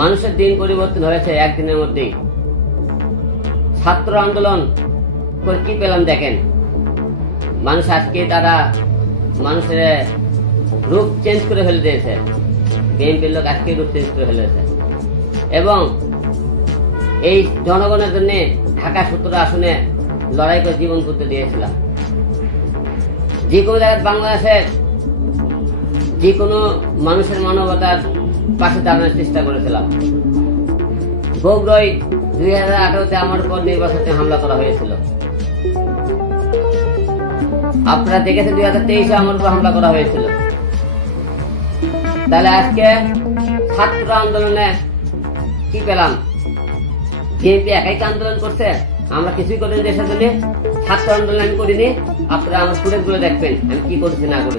মানুষের দিন পরিবর্তন হয়েছে একদিনের মধ্যেই। ছাত্র আন্দোলন করে কি পেলাম দেখেন, মানুষ আজকে তারা মানুষের রূপ চেঞ্জ করে ফেলে দিয়েছে। বিএনপির লোক আজকে রূপ চেঞ্জ করে ফেলেছে এবং এই জনগণের জন্য ঢাকা 17 আসনে লড়াই করে জীবন করতে দিয়েছিলাম। যে কোনো জায়গায় বাংলাদেশের যে কোনো মানুষের মানবতার পাশে দাঁড়ানোর চেষ্টা করেছিলাম। বগুড়ায় 2018-তে আমার উপর নির্বাচনে হামলা করা হয়েছিল। আপনারা দেখেছেন 2023-এ আমার উপর হামলা করা হয়েছিল। তাহলে আজকে ছাত্র আন্দোলনে কি পেলাম? বিএনপি একাই আন্দোলন করছে, আমরা কিছুই করিনি দেশের জন্য। ছাত্র আন্দোলন আমি করিনি, আপনারা আমার স্টুডেন্ট গুলো দেখবেন আমি কি করেছি না করেছি।